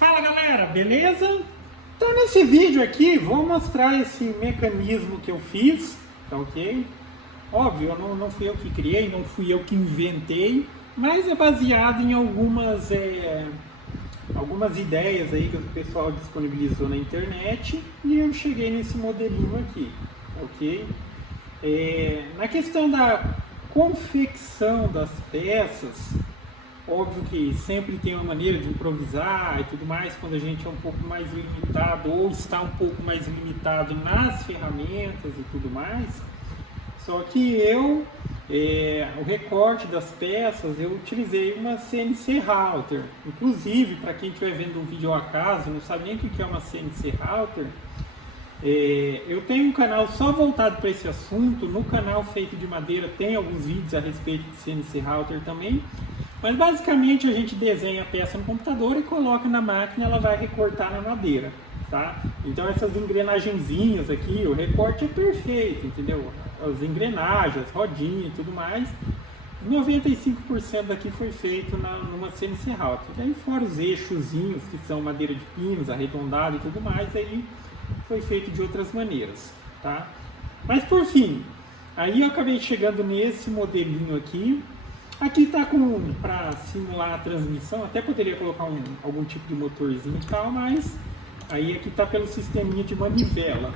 Fala galera, beleza? Então nesse vídeo aqui vou mostrar esse mecanismo que eu fiz, tá ok? Óbvio, não fui eu que criei, não fui eu que inventei, mas é baseado em algumas ideias aí que o pessoal disponibilizou na internet e eu cheguei nesse modelinho aqui, ok? Na questão da confecção das peças, óbvio que sempre tem uma maneira de improvisar e tudo mais, quando a gente é um pouco mais limitado ou está um pouco mais limitado nas ferramentas e tudo mais. Só que o recorte das peças, eu utilizei uma CNC Router. Inclusive, para quem estiver vendo o vídeo ao acaso, não sabe nem o que é uma CNC Router, eu tenho um canal só voltado para esse assunto. No canal Feito de Madeira tem alguns vídeos a respeito de CNC Router também. Mas basicamente a gente desenha a peça no computador e coloca na máquina, ela vai recortar na madeira, tá? Então essas engrenagenzinhas aqui, o recorte é perfeito, entendeu? As engrenagens, as rodinhas e tudo mais, 95% daqui foi feito numa CNC Router. E aí fora os eixozinhos, que são madeira de pinos, arredondado e tudo mais, aí foi feito de outras maneiras, tá? Mas por fim, aí eu acabei chegando nesse modelinho aqui. Aqui está para simular a transmissão, até poderia colocar algum tipo de motorzinho e tal, mas aí aqui está pelo sisteminha de manivela.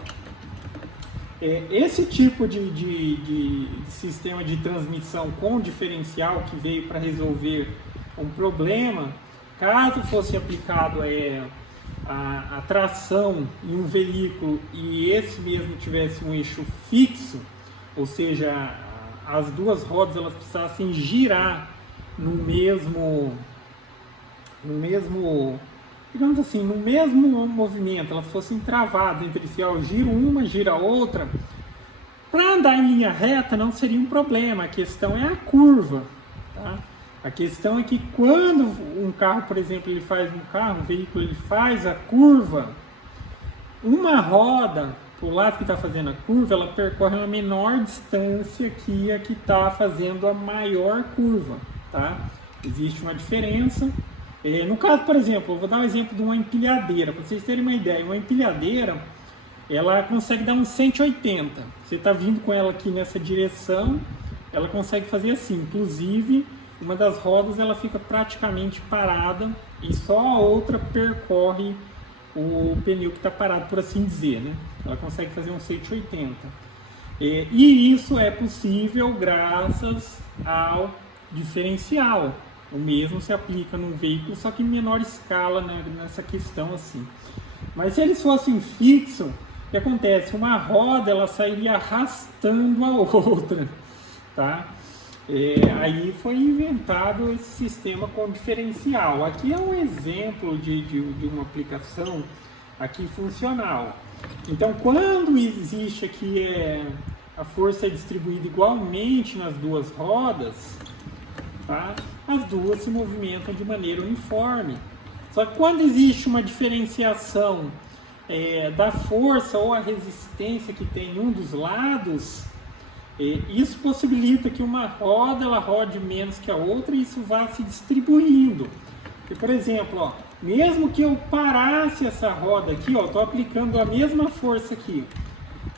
Esse tipo de sistema de transmissão com diferencial que veio para resolver um problema, caso fosse aplicado a tração em um veículo e esse mesmo tivesse um eixo fixo, ou seja, as duas rodas elas precisassem girar no mesmo, digamos assim, no mesmo movimento, elas fossem travadas entre si, gira uma, gira outra. Para andar em linha reta não seria um problema, a questão é a curva, tá? A questão é que quando um carro, por exemplo, um veículo ele faz a curva, uma roda o lado que está fazendo a curva, ela percorre uma menor distância que a que está fazendo a maior curva, tá? Existe uma diferença. No caso, por exemplo, eu vou dar um exemplo de uma empilhadeira, para vocês terem uma ideia. Uma empilhadeira, ela consegue dar uns 180. Você está vindo com ela aqui nessa direção, ela consegue fazer assim. Inclusive, uma das rodas ela fica praticamente parada e só a outra percorre o pneu que está parado, por assim dizer, né? Ela consegue fazer um 180. E isso é possível graças ao diferencial. O mesmo se aplica num veículo, só que em menor escala, né, nessa questão assim. Mas se eles fossem fixos, o que acontece? Uma roda ela sairia arrastando a outra, tá? Aí foi inventado esse sistema com diferencial. Aqui é um exemplo de uma aplicação aqui funcional. Então, quando existe aqui a força é distribuída igualmente nas duas rodas, tá? As duas se movimentam de maneira uniforme. Só que quando existe uma diferenciação da força ou a resistência que tem em um dos lados, isso possibilita que uma roda ela rode menos que a outra e isso vá se distribuindo. Porque, por exemplo, ó, mesmo que eu parasse essa roda aqui, estou aplicando a mesma força aqui.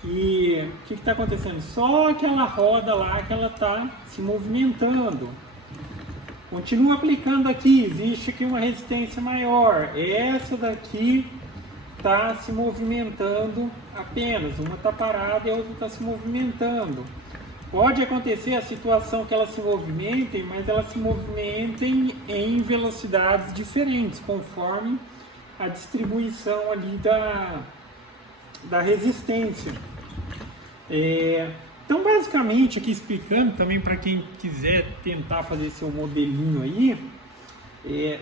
E o que está acontecendo? Só aquela roda lá que ela está se movimentando. Continua aplicando aqui, existe aqui uma resistência maior. Essa daqui está se movimentando apenas. Uma está parada e a outra está se movimentando. Pode acontecer a situação que elas se movimentem, mas elas se movimentem em velocidades diferentes, conforme a distribuição ali da resistência. Então, basicamente, aqui explicando também para quem quiser tentar fazer seu modelinho aí,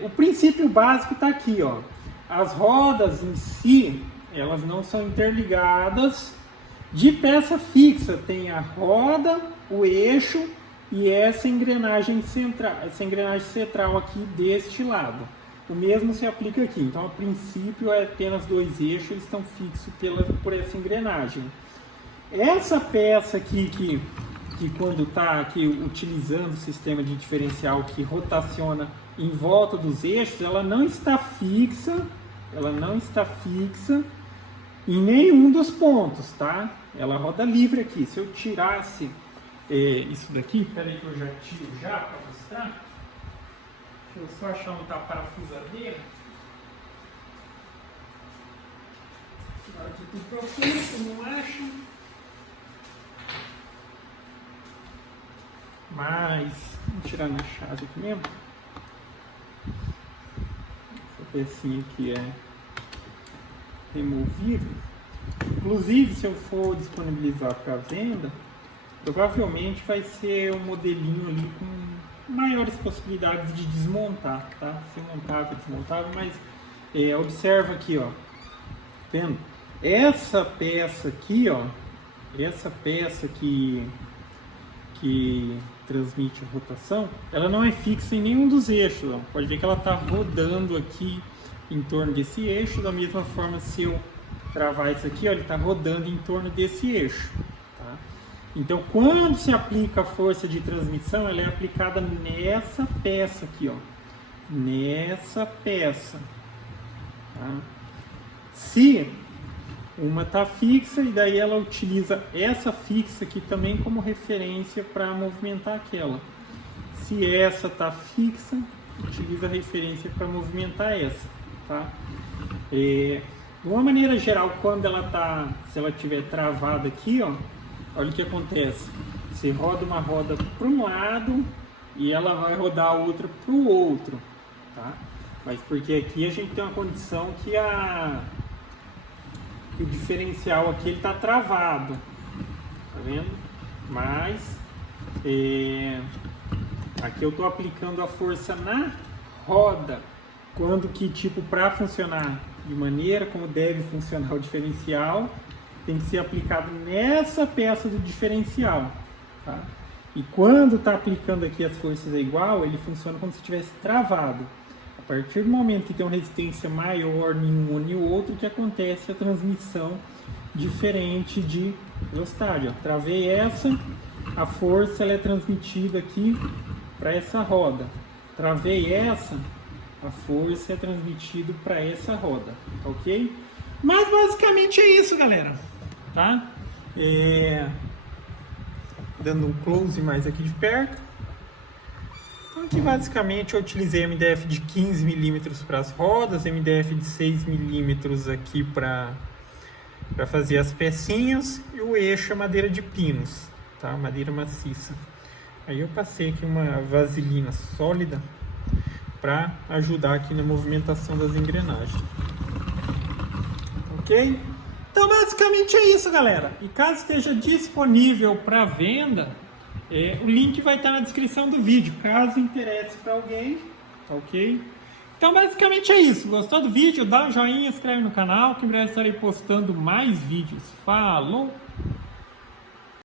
o princípio básico está aqui, ó. As rodas em si, elas não são interligadas de peça fixa, tem a roda, o eixo e essa engrenagem central aqui deste lado. O mesmo se aplica aqui. Então, a princípio, é apenas dois eixos, eles estão fixos por essa engrenagem. Essa peça aqui que quando está aqui utilizando o sistema de diferencial que rotaciona em volta dos eixos, ela não está fixa em nenhum dos pontos, tá? Ela roda livre aqui. Se eu tirasse isso daqui, peraí que eu já tiro já para mostrar. Deixa eu só achar onde está a parafusadeira. Tirar aqui tudo para fora, não acho. Mas, vamos tirar na chave aqui mesmo. Essa pecinha aqui é removível. Inclusive, se eu for disponibilizar para venda, provavelmente vai ser um modelinho ali com maiores possibilidades de desmontar, tá? Ser montável, desmontável, mas observa aqui, ó, vendo? Essa peça aqui, ó, essa peça que transmite a rotação, ela não é fixa em nenhum dos eixos, ó. Pode ver que ela está rodando aqui em torno desse eixo, da mesma forma se eu travar isso aqui, ó, ele está rodando em torno desse eixo, tá? Então, quando se aplica a força de transmissão, ela é aplicada nessa peça aqui, ó, nessa peça, tá? Se uma está fixa, e daí ela utiliza essa fixa aqui também como referência para movimentar aquela. Se essa está fixa, utiliza a referência para movimentar essa, tá? De uma maneira geral, quando ela tá, se ela estiver travada aqui, ó, olha o que acontece. Você roda uma roda para um lado e ela vai rodar a outra para o outro, tá? Mas porque aqui a gente tem uma condição que o diferencial aqui ele está travado, tá vendo? Mas aqui eu estou aplicando a força na roda, quando que tipo para funcionar de maneira como deve funcionar o diferencial, tem que ser aplicado nessa peça do diferencial, tá? E quando está aplicando aqui as forças igual, ele funciona como se estivesse travado. A partir do momento que tem uma resistência maior em um ou em outro, que acontece a transmissão diferente de velocidade. Ó, travei essa, a força ela é transmitida aqui para essa roda. Travei essa, a força é transmitida para essa roda, ok? Mas basicamente é isso, galera, tá? Dando um close mais aqui de perto. Então aqui basicamente eu utilizei MDF de 15 mm para as rodas, MDF de 6 mm aqui para fazer as pecinhas, e o eixo é madeira de pinos, tá? Madeira maciça. Aí eu passei aqui uma vaselina sólida para ajudar aqui na movimentação das engrenagens. Ok? Então basicamente é isso, galera. E caso esteja disponível para venda, o link vai estar na descrição do vídeo, caso interesse para alguém, ok? Então basicamente é isso. Gostou do vídeo? Dá um joinha, inscreve no canal, que em breve estarei postando mais vídeos. Falou!